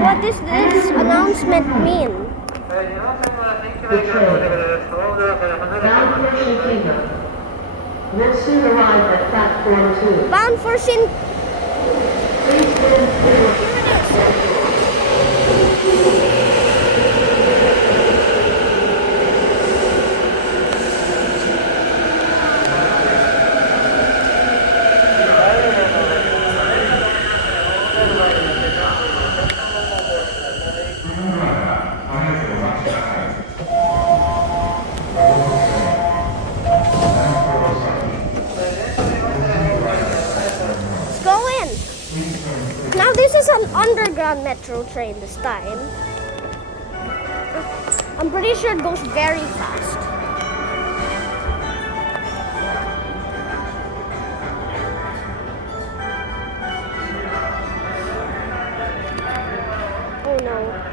What does this announcement mean? The train, bound for Shinkino, will soon arrive at platform 2. Bound for Shin. Please stand clear. Let's go in. Now this is an underground metro train this time. I'm pretty sure it goes very fast. Oh no.